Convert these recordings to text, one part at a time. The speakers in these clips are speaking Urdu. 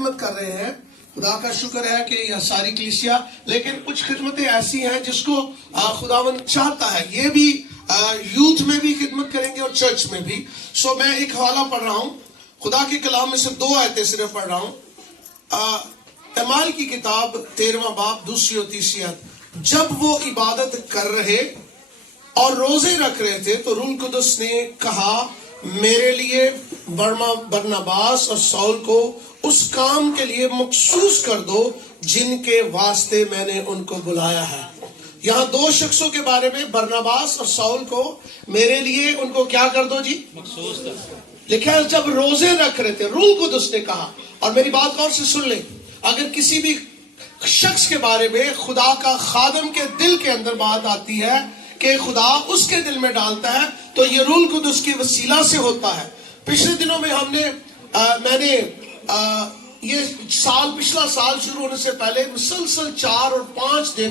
خدمت کر رہے ہیں. خدا کا شکر ہے کہ یہ ساری کلیسیا، لیکن کچھ خدمتیں ایسی ہیں جس کو خداوند چاہتا ہے. یہ بھی یوتھ میں بھی خدمت کریں گے اور چرچ میں بھی. سو میں ایک حوالہ پڑھ رہا ہوں، خدا کے کلام میں سے 2 آیتیں صرف پڑھ رہا ہوں. اعمال کی کتاب 13واں باب 2 اور 3 آیت. جب وہ عبادت کر رہے اور روزے رکھ رہے تھے تو روح القدس نے کہا، میرے لیے برناباس اور سول کو اس کام کے لیے مخصوص کر دو جن کے واسطے میں نے ان کو بلایا ہے. یہاں 2 شخصوں کے بارے میں، برناباس اور سول کو میرے لیے ان کو کیا کر دو جی؟ مخصوص کر دو. لکھا ہے جب روزے رکھ رہے تھے، روح القدس نے کہا. اور میری بات غور سے سن لیں، اگر کسی بھی شخص کے بارے میں خدا کا خادم کے دل کے اندر بات آتی ہے کہ خدا اس کے دل میں ڈالتا ہے تو یہ روح القدس کی وسیلہ سے ہوتا ہے. پچھلے دنوں میں میں نے یہ پچھلا سال شروع ہونے سے پہلے مسلسل 4 اور 5 دن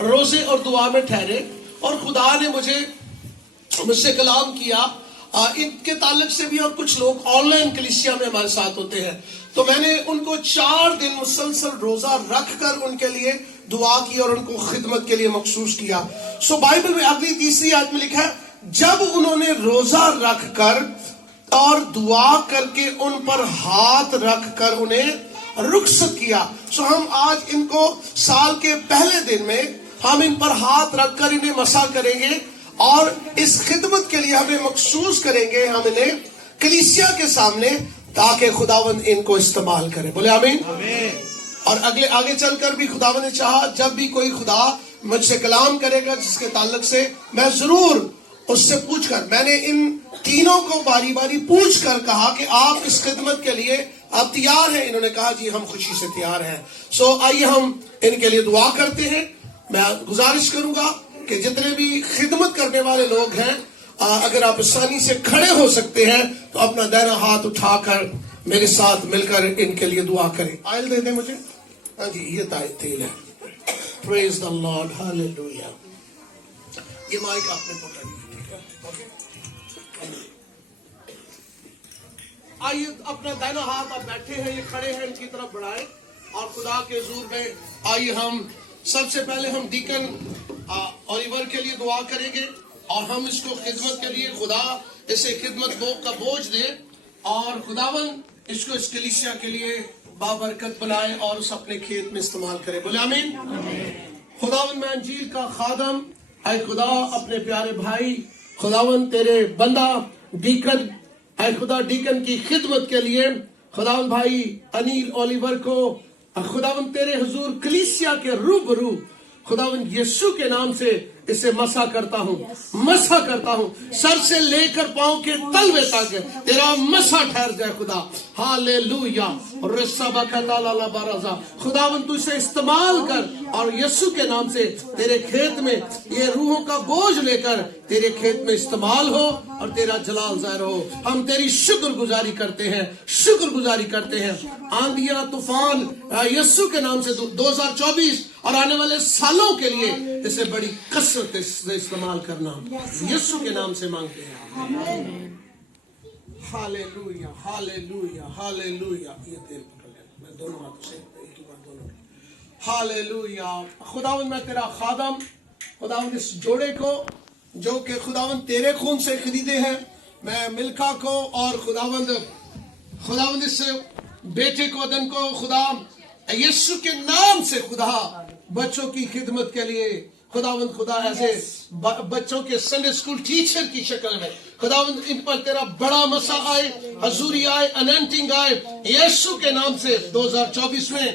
روزے اور دعا میں ٹھہرے، اور خدا نے مجھ سے کلام کیا ان کے تعلق سے بھی. اور کچھ لوگ آن لائن کلیسیا میں ہمارے ساتھ ہوتے ہیں، تو میں نے ان کو 4 دن مسلسل روزہ رکھ کر ان کے لیے دعا کی اور ان کو خدمت کے لیے مخصوص کیا. سو بائبل میں اگلی 3 آیت میں لکھا ہے، جب انہوں نے روزہ رکھ کر اور دعا کر کے ان پر ہاتھ رکھ کر انہیں رخصت کیا. سو ہم آج ان کو سال کے پہلے دن میں ہم ان پر ہاتھ رکھ کر انہیں مسح کریں گے اور اس خدمت کے لیے ہمیں مخصوص کریں گے ہم انہیں کلیسیا کے سامنے، تاکہ خداوند ان کو استعمال کرے. بولے آمین. اور آگے چل کر بھی خداوند نے چاہا جب بھی کوئی خدا مجھ سے کلام کرے گا جس کے تعلق سے، میں ضرور اس سے پوچھ کر، میں نے ان تینوں کو باری باری پوچھ کر کہا کہ آپ اس خدمت کے لیے آپ تیار ہیں؟ انہوں نے کہا جی ہم خوشی سے تیار ہیں. سو آئیے ہم ان کے لیے دعا کرتے ہیں. میں گزارش کروں گا کہ جتنے بھی خدمت کرنے والے لوگ ہیں، اگر آپ آسانی سے کھڑے ہو سکتے ہیں تو اپنا دائرہ ہاتھ اٹھا کر میرے ساتھ مل کر ان کے لیے دعا کریں. آئل دے دیں مجھے. ہاں جی، یہ تیل ہے. پریز دی لارڈ، ہاللیلویا. یہ مائک آپ نے پکڑ لیا. آئیے اپنا دائنا ہاتھ، آپ بیٹھے ہیں، یہ کھڑے ہیں، ان کی طرف بڑھائیں اور خدا کے حضور میں آئیے ہم سب سے پہلے ہم ڈیکن اولیور کے لیے دعا کریں گے اور ہم اس کو خدمت کے لیے خدا اسے خدمت کا بوجھ دے اور خداوند اس کو اس کلیسیا کے لیے بابرکت بنائے اور اس اپنے کھیت میں استعمال کرے. بولے آمین. خداوند میں انجیل کا خادم، اے خدا اپنے پیارے بھائی خداوند تیرے بندہ ڈیکن، اے خدا ڈیکن کی خدمت کے لیے خداوند بھائی انیل اولیور کو خداوند تیرے حضور کلیسیا کے روبرو خداوند یسوع کے نام سے اسے مسح کرتا ہوں سر سے لے کر پاؤں کے تلوے تک تیرا مسح ٹھہر جائے خدا. ہاللیلویا. خداوند تو اسے استعمال کر اور یسوع کے نام سے تیرے کھیت میں یہ روحوں کا بوجھ لے کر تیرے کھیت میں استعمال ہو اور تیرا جلال ظاہر ہو. ہم تیری شکر گزاری کرتے ہیں. آندھیاں طوفان یسوع کے نام سے 2024 اور آنے والے سالوں کے لیے اسے بڑی کثرت سے استعمال کرنا یسوع کے نام سے مانگتے ہیں. ہاللیلویا، ہاللیلویا، ہاللیلویا. یہ تیل پکڑ لیں، میں دونوں ہاتھوں سے ایک ہی بار دونوں. ہاللیلویا. خداوند میں تیرا خادم، خداوند اس جوڑے کو جو کہ خداوند تیرے خون سے خریدے ہیں، میں ملکا کو اور خداوند اس بیٹے کو دن کو خدا یسوع کے نام سے خدا بچوں کی خدمت کے لیے خداوند خدا ایسے بچوں کے سنڈے اسکول ٹیچر کی شکل میں خداوند ان پر تیرا بڑا مسح آئے، حضوری آئے، انینٹنگ آئے یسوع کے نام سے 2024 میں.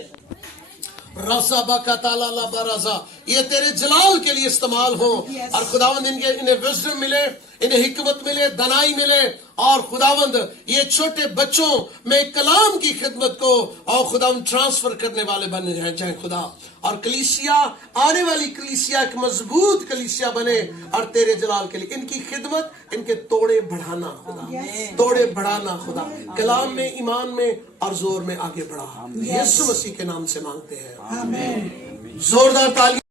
رضا بکتالا لبرزا یہ تیرے جلال کے لیے استعمال ہو اور خداوند انہیں وزڈم ملے، انہیں حکمت ملے، دانائی ملے اور خداوند یہ چھوٹے بچوں میں کلام کی خدمت کو اور خداوند ٹرانسفر کرنے والے بن جائیں خدا. اور کلیسیا آنے والی کلیسیا ایک مضبوط کلیسیا بنے اور تیرے جلال کے لیے ان کی خدمت، ان کے توڑے بڑھانا خدا کلام میں، ایمان میں اور زور میں آگے بڑھا. یسوع مسیح کے نام سے مانگتے ہیں. زوردار تالی.